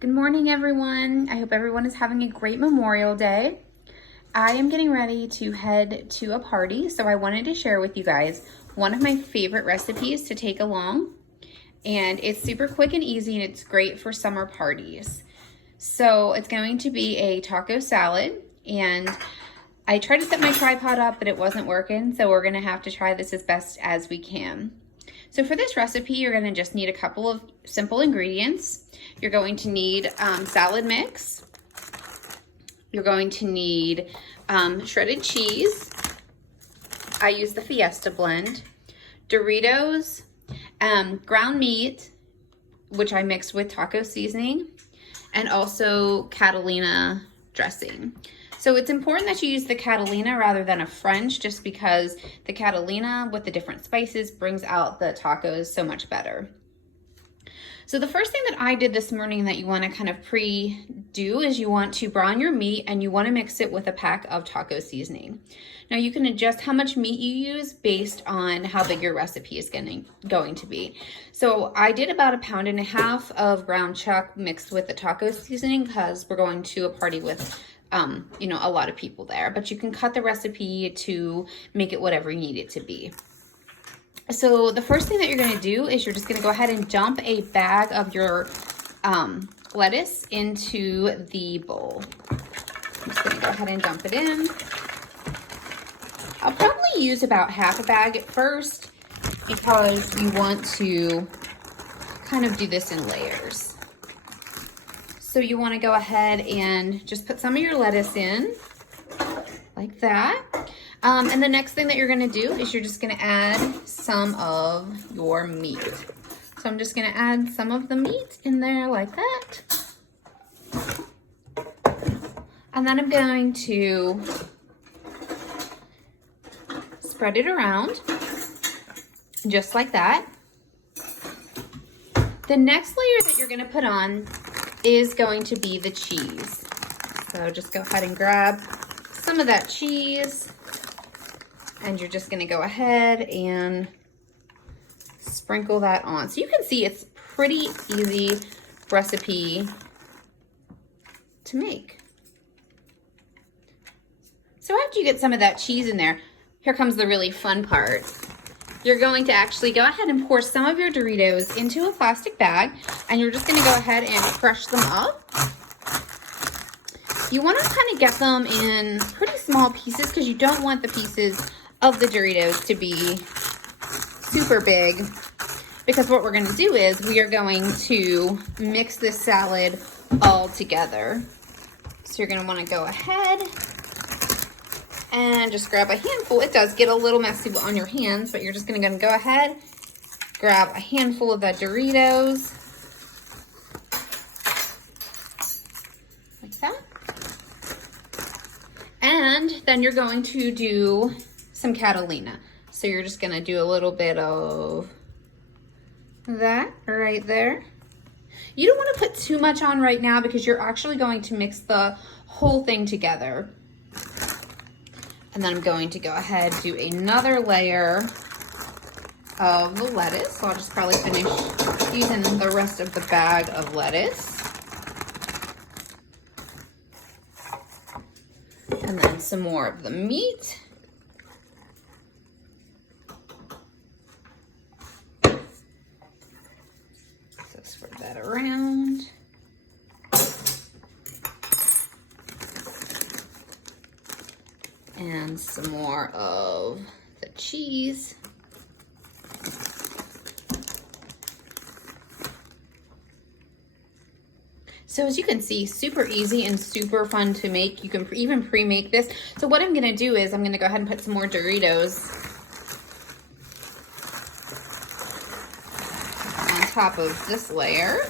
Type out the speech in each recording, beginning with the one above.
Good morning, everyone. I hope everyone is having a great Memorial Day. I am getting ready to head to a party, so I wanted to share with you guys one of my favorite recipes to take along. And it's super quick and easy, and it's great for summer parties. So it's going to be a taco salad, and I tried to set my tripod up, but it wasn't working, so we're gonna have to try this as best as we can. So for this recipe, you're gonna just need a couple of simple ingredients. You're going to need salad mix. You're going to need shredded cheese. I use the Fiesta blend. Doritos, ground meat, which I mixed with taco seasoning, and also Catalina dressing. So it's important that you use the Catalina rather than a French, just because the Catalina with the different spices brings out the tacos so much better. So the first thing that I did this morning that you want to kind of pre-do is you want to brown your meat, and you want to mix it with a pack of taco seasoning. Now you can adjust how much meat you use based on how big your recipe is going to be. So I did about 1.5 pounds of ground chuck mixed with the taco seasoning because we're going to a party with a lot of people there, but you can cut the recipe to make it whatever you need it to be. So the first thing that you're going to do is you're just going to go ahead and dump a bag of your lettuce into the bowl. I'm just going to go ahead and dump it in. I'll probably use about half a bag at first because you want to kind of do this in layers. So you want to go ahead and just put some of your lettuce in like that. And the next thing that you're going to do is you're just going to add some of your meat. So I'm just going to add some of the meat in there like that. And then I'm going to spread it around just like that. The next layer that you're going to put on is going to be the cheese. So just go ahead and grab some of that cheese, and you're just going to go ahead and sprinkle that on. So you can see it's pretty easy recipe to make. So after you get some of that cheese in there, here comes the really fun part. You're going to actually go ahead and pour some of your Doritos into a plastic bag, and you're just going to go ahead and crush them up. You want to kind of get them in pretty small pieces because you don't want the pieces of the Doritos to be super big, because what we're going to do is we are going to mix this salad all together. So you're going to want to go ahead and just grab a handful. It does get a little messy on your hands, but you're just going to go ahead, grab a handful of the Doritos like that. And then you're going to do some Catalina. So you're just going to do a little bit of that right there. You don't want to put too much on right now because you're actually going to mix the whole thing together. And then I'm going to go ahead and do another layer of the lettuce. So I'll just probably finish using the rest of the bag of lettuce. And then some more of the meat. So spread that around. And some more of the cheese. So as you can see, super easy and super fun to make. You can even pre-make this. So what I'm gonna do is I'm gonna go ahead and put some more Doritos on top of this layer.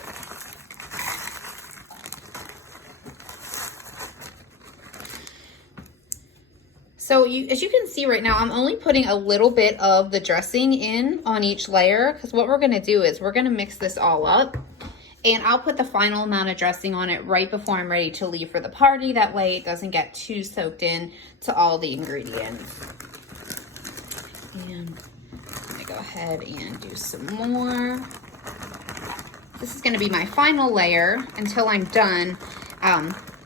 So as you can see right now, I'm only putting a little bit of the dressing in on each layer, because what we're gonna do is we're gonna mix this all up, and I'll put the final amount of dressing on it right before I'm ready to leave for the party. That way it doesn't get too soaked in to all the ingredients. And I'm gonna go ahead and do some more. This is gonna be my final layer until I'm done.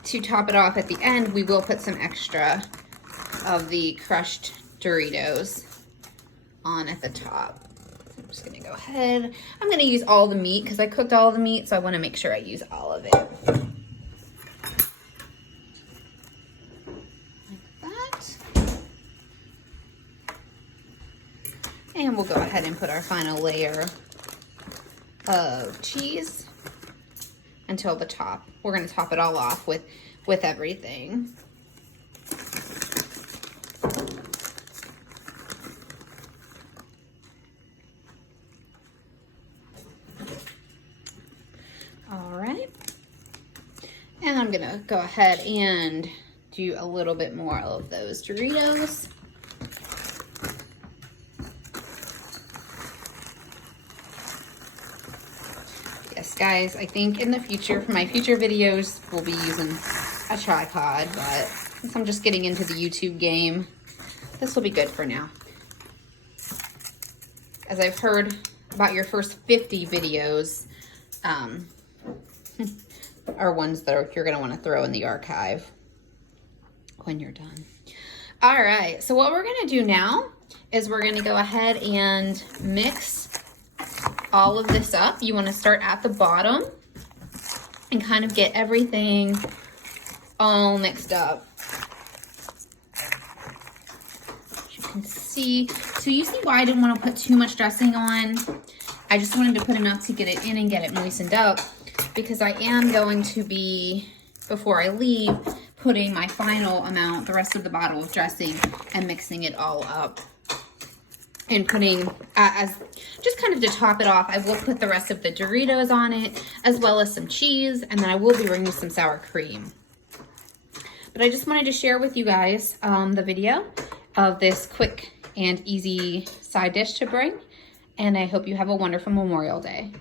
To top it off at the end, we will put some extra of the crushed Doritos on at the top. I'm just gonna go ahead. I'm gonna use all the meat because I cooked all the meat, so I wanna make sure I use all of it. And we'll go ahead and put our final layer of cheese until the top. We're gonna top it all off with everything. All right. And I'm gonna go ahead and do a little bit more of those Doritos. Yes, guys, I think in the future, for my future videos, we'll be using a tripod, but since I'm just getting into the YouTube game, this will be good for now. As I've heard about your first 50 videos, are ones that you're gonna wanna throw in the archive when you're done. All right, so what we're gonna do now is we're gonna go ahead and mix all of this up. You wanna start at the bottom and kind of get everything all mixed up. As you can see, so you see why I didn't wanna put too much dressing on. I just wanted to put enough to get it in and get it moistened up, because I am going to be, before I leave, putting my final amount, the rest of the bottle of dressing, and mixing it all up. And putting, as just kind of to top it off, I will put the rest of the Doritos on it, as well as some cheese, and then I will be bringing some sour cream. But I just wanted to share with you guys the video of this quick and easy side dish to bring, and I hope you have a wonderful Memorial Day.